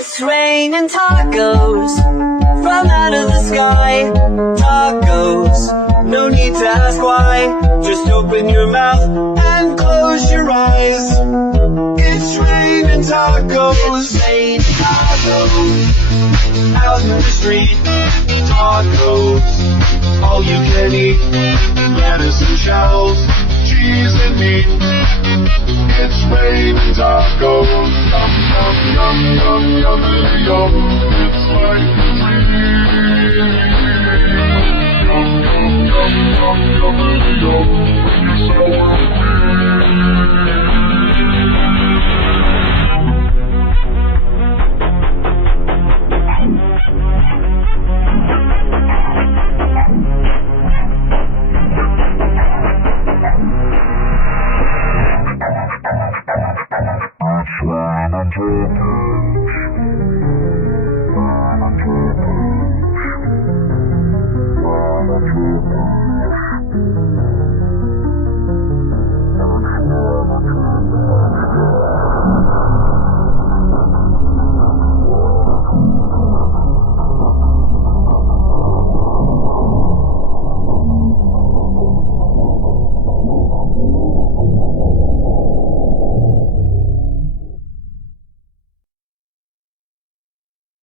It's raining tacos from out of the sky. Tacos, no need to ask why. Just open your mouth and close your eyes. It's raining tacos. It's raining tacos out in the street. Tacos, all you can eat. Lettuce and shells, cheese and meat. It's raining tacos. Yum, yum, yum, yum, yum, yum. It's like a dream. Yum, yum, yum, yum, yum, yum. When you're sour cream.